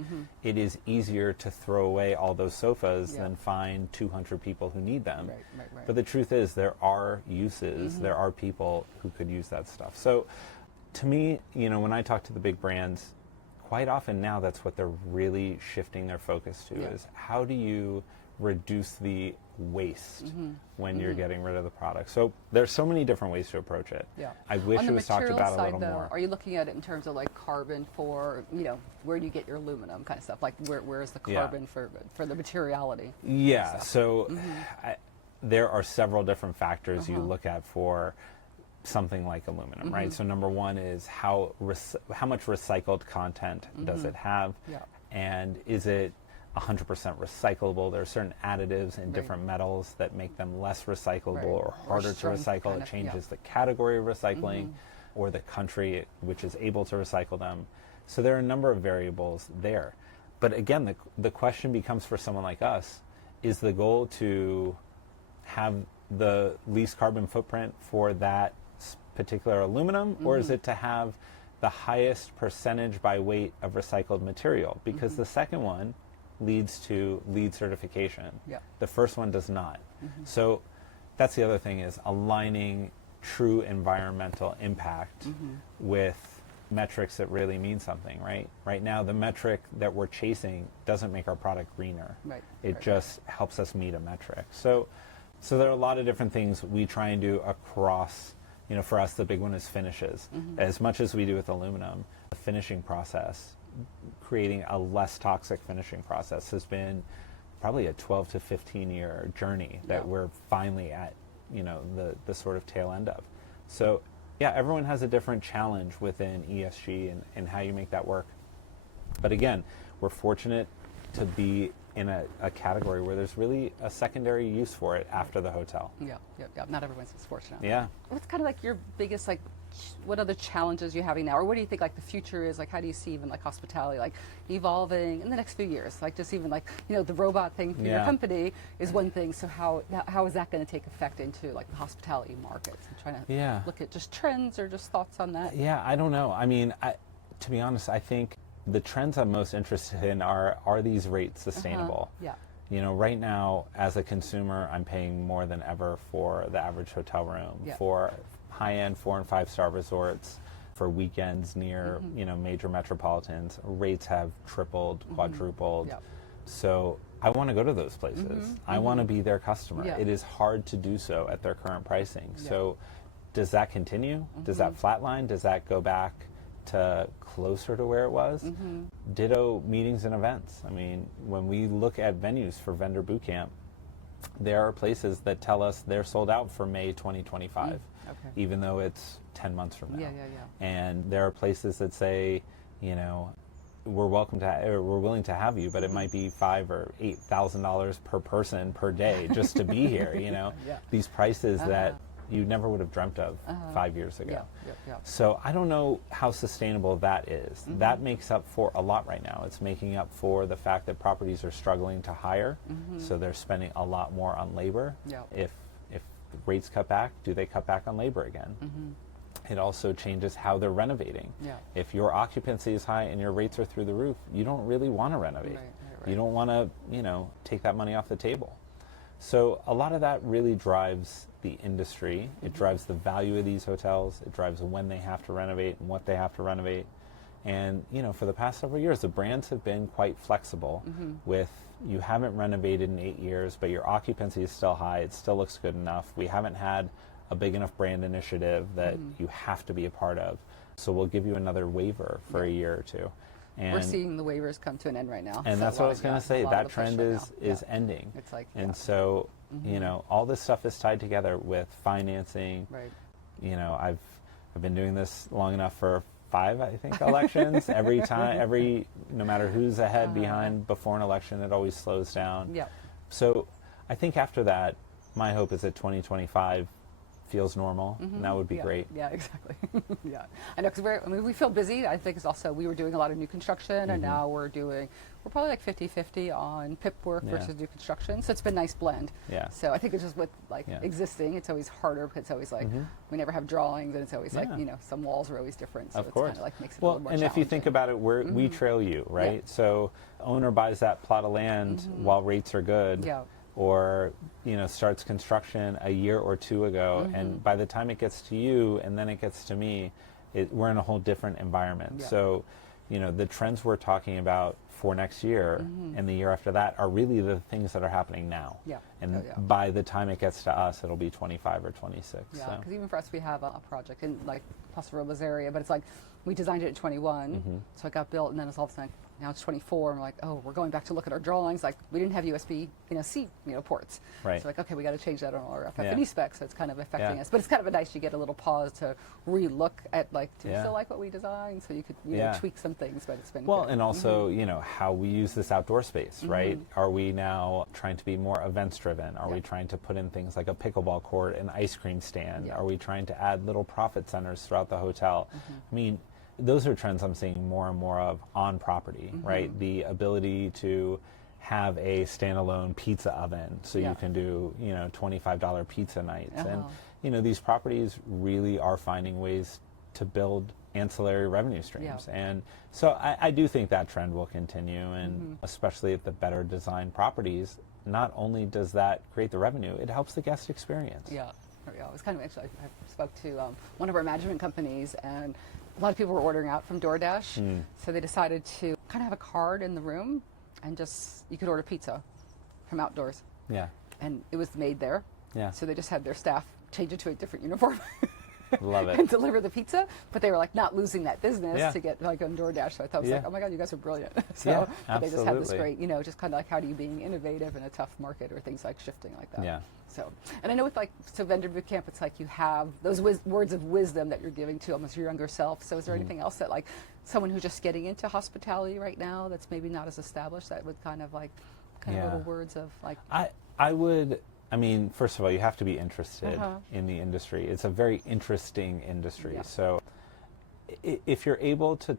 It is easier to throw away all those sofas than find 200 people who need them. Right. But the truth is, there are uses, there are people who could use that stuff. So to me, when I talk to the big brands, quite often now that's what they're really shifting their focus to is how do you reduce the waste when you're getting rid of the product. So there's so many different ways to approach it. Yeah. I wish On it the was talked material about a side, little though, more. Are you looking at it in terms of like carbon for, where do you get your aluminum kind of stuff? Like where is the carbon for the materiality? Yeah. So there are several different factors you look at for something like aluminum, right? So number 1 is how much recycled content does it have? Yeah. And is it 100% recyclable? There are certain additives in different metals that make them less recyclable or harder to recycle. It changes the category of recycling or the country which is able to recycle them. So there are a number of variables there. But again, the question becomes for someone like us, is the goal to have the least carbon footprint for that particular aluminum, or is it to have the highest percentage by weight of recycled material? Because the second one leads to LEED certification. Yeah. The first one does not. So that's the other thing, is aligning true environmental impact with metrics that really mean something, right? Right now, the metric that we're chasing doesn't make our product greener. Right. It just helps us meet a metric. So there are a lot of different things we try and do across, for us, the big one is finishes. As much as we do with aluminum, the finishing process, creating a less toxic finishing process has been probably a 12 to 15 year journey that we're finally at, the sort of tail end of. So yeah, everyone has a different challenge within ESG and how you make that work. But again, we're fortunate to be in a category where there's really a secondary use for it after the hotel. Yeah. Not everyone's as fortunate. Yeah. What's kind of like your biggest, like, what other challenges you're having now, or what do you think like the future is? Like, how do you see even like hospitality like evolving in the next few years? Like, just even like, the robot thing for your company is one thing. So how is that going to take effect into like the hospitality markets? I'm trying to look at just trends or just thoughts on that. Yeah, I don't know. I mean, to be honest, I think the trends I'm most interested in are these rates sustainable? Right now, as a consumer, I'm paying more than ever for the average hotel room, for high-end 4- and 5-star resorts, for weekends near, major metropolitans. Rates have tripled, quadrupled. So I want to go to those places. I want to be their customer. It is hard to do so at their current pricing. So does that continue? Does that flatline? Does that go back to closer to where it was? Ditto meetings and events. I mean, when we look at venues for Vendor Bootcamp, there are places that tell us they're sold out for May 2025, even though it's 10 months from now. And there are places that say, we're willing to have you, but it might be $5,000 or $8,000 per person per day just to be here. These prices that you never would have dreamt of 5 years ago. So I don't know how sustainable that is. That makes up for a lot right now. It's making up for the fact that properties are struggling to hire, so they're spending a lot more on labor. If rates cut back, do they cut back on labor again? It also changes how they're renovating. If your occupancy is high and your rates are through the roof, you don't really want to renovate. You don't want to, take that money off the table. So a lot of that really drives the industry. It drives the value of these hotels. It drives when they have to renovate and what they have to renovate. And, for the past several years, the brands have been quite flexible with, you haven't renovated in 8 years, but your occupancy is still high. It still looks good enough. We haven't had a big enough brand initiative that you have to be a part of. So we'll give you another waiver for a year or two. And we're seeing the waivers come to an end right now. And that's what I was going to say. That trend is ending. It's like, so, all this stuff is tied together with financing. I've been doing this long enough for 5, I think, elections. No matter who's ahead, behind, before an election, it always slows down. So I think after that, my hope is that 2025 feels normal, and that would be great. Yeah, exactly. I know, because we feel busy. I think it's also, we were doing a lot of new construction, and now we're probably like 50-50 on PIP work versus new construction. So it's been a nice blend. So I think it's just with existing, it's always harder because it's always like, we never have drawings, and it's always like, some walls are always different. So of course. It's kind of like makes it a little more and if you think about it, we trail you, right? So owner buys that plot of land while rates are good. Or starts construction a year or two ago, and by the time it gets to you and then it gets to me, we're in a whole different environment. So the trends we're talking about for next year and the year after that are really the things that are happening now. And by the time it gets to us, it'll be 25 or 26. Because even for us, we have a project in like Paso Robles area, but it's like we designed it in 21, so it got built, and then it's all of a sudden, now it's 24, and we're like, oh, we're going back to look at our drawings. Like, we didn't have USB, C, ports. So like, okay, we got to change that on our FF&E specs. So it's kind of affecting us. But it's kind of nice. You get a little pause to re-look at like, do you still like what we designed? So you could tweak some things, but it's been good. And also, how we use this outdoor space, right? Are we now trying to be more events driven? Are we trying to put in things like a pickleball court, an ice cream stand? Are we trying to add little profit centers throughout the hotel? I mean, those are trends I'm seeing more and more of on property, right? The ability to have a standalone pizza oven, so you can do, $25 pizza nights. And, these properties really are finding ways to build ancillary revenue streams. And so I do think that trend will continue, and especially at the better designed properties, not only does that create the revenue, it helps the guest experience. Yeah. It was kind of actually, I spoke to one of our management companies, and a lot of people were ordering out from DoorDash, so they decided to kind of have a card in the room, and just, you could order pizza from outdoors. Yeah. And it was made there. Yeah. So they just had their staff change it to a different uniform. Love it. And deliver the pizza, but they were like not losing that business to get like on DoorDash. So I thought it was like, oh my God, you guys are brilliant. So but they just had this great, just kind of like, how do you being innovative in a tough market, or things like shifting like that. Yeah. So, and I know with Vendor Bootcamp, it's like you have those words of wisdom that you're giving to almost your younger self. So is there anything else that like someone who's just getting into hospitality right now that's maybe not as established, that would kind of little words of like? I mean, first of all, you have to be interested in the industry. It's a very interesting industry. Yeah. So if you're able to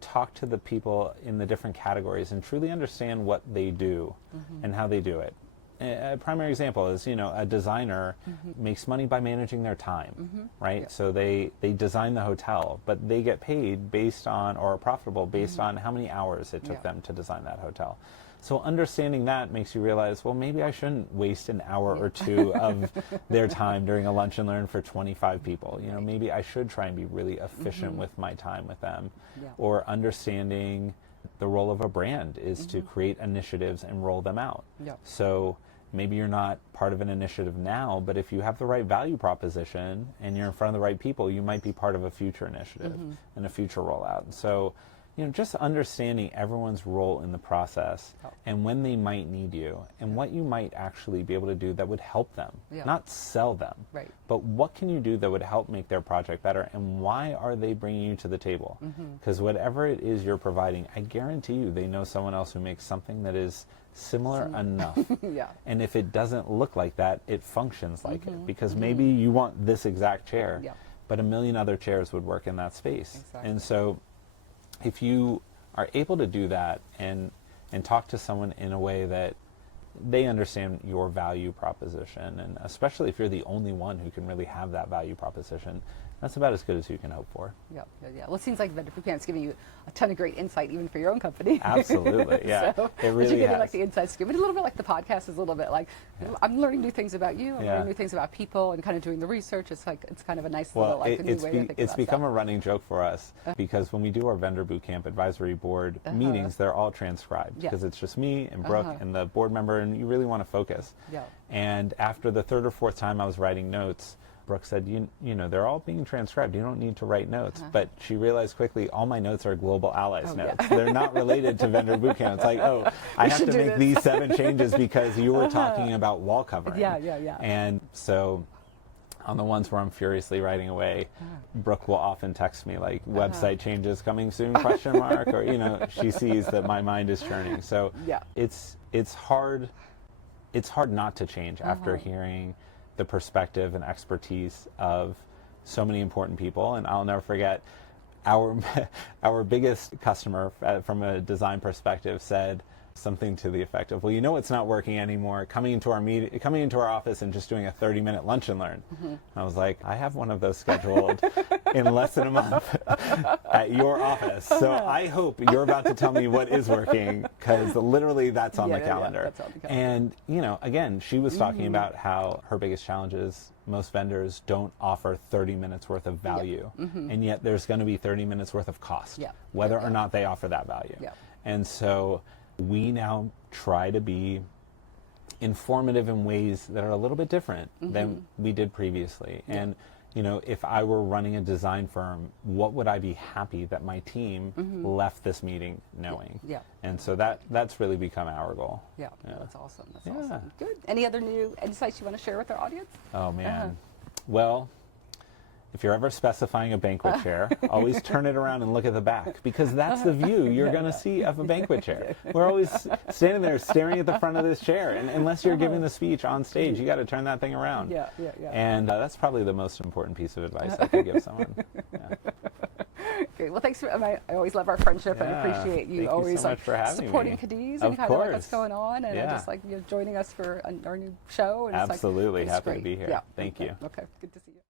talk to the people in the different categories and truly understand what they do and how they do it. A primary example is, a designer makes money by managing their time, right? Yeah. So they design the hotel, but they get paid based on, or are profitable based on how many hours it took them to design that hotel. So understanding that makes you realize, well, maybe I shouldn't waste an hour or two of their time during a lunch and learn for 25 people. Maybe I should try and be really efficient with my time with them. Yeah. Or understanding the role of a brand is to create initiatives and roll them out. Yeah. So maybe you're not part of an initiative now, but if you have the right value proposition and you're in front of the right people, you might be part of a future initiative and a future rollout. And so, just understanding everyone's role in the process and when they might need you and what you might actually be able to do that would help them, not sell them, but what can you do that would help make their project better, and why are they bringing you to the table? Because whatever it is you're providing, I guarantee you they know someone else who makes something that is similar enough. And if it doesn't look like that, it functions like it, because maybe you want this exact chair, but a million other chairs would work in that space. Exactly. And so if you are able to do that and talk to someone in a way that they understand your value proposition, and especially if you're the only one who can really have that value proposition, that's about as good as you can hope for. Yeah. Well, it seems like Vendor Bootcamp's giving you a ton of great insight, even for your own company. Absolutely, yeah. So, it really you're getting has. like the inside scoop. But a little bit like the podcast is a little bit like, I'm learning new things about you. I'm learning new things about people, and kind of doing the research. It's kind of a nice little like a new way to think about it's become a running joke for us, because when we do our Vendor Bootcamp advisory board meetings, they're all transcribed, because it's just me and Brooke and the board member, and you really want to focus. Yeah. And after the third or fourth time I was writing notes, Brooke said, you know, they're all being transcribed. You don't need to write notes. But she realized quickly, all my notes are Global Allies notes. Yeah. They're not related to Vendor Bootcamp. It's like, I have to make these 7 changes because you were talking about wall covering. Yeah. And so on the ones where I'm furiously writing away, Brooke will often text me like, website changes coming soon, ? Or, she sees that my mind is churning. So it's hard not to change after hearing the perspective and expertise of so many important people. And I'll never forget, our biggest customer from a design perspective said something to the effect of, well, it's not working anymore, coming into our office and just doing a 30-minute lunch and learn. And I was like, I have one of those scheduled in less than a month at your office. So I hope you're about to tell me what is working, because literally that's on the calendar. That's on the calendar. And, again, she was talking about how her biggest challenge is most vendors don't offer 30 minutes worth of value. And yet there's going to be 30 minutes worth of cost, whether or not they offer that value. And so we now try to be informative in ways that are a little bit different than we did previously. And, if I were running a design firm, what would I be happy that my team left this meeting knowing? And so that's really become our goal. That's awesome. That's awesome. Good. Any other new insights you want to share with our audience? Oh, man. Well, if you're ever specifying a banquet chair, always turn it around and look at the back, because that's the view you're going to see of a banquet chair. We're always standing there staring at the front of this chair, and unless you're giving the speech on stage, you got to turn that thing around. And that's probably the most important piece of advice I could give someone. Okay, well, thanks I always love our friendship and appreciate you always so much for supporting Cadiz and kind of like what's going on, and just like joining us for our new show. And Absolutely, it's happy to be here. Thank you. Okay, good to see you.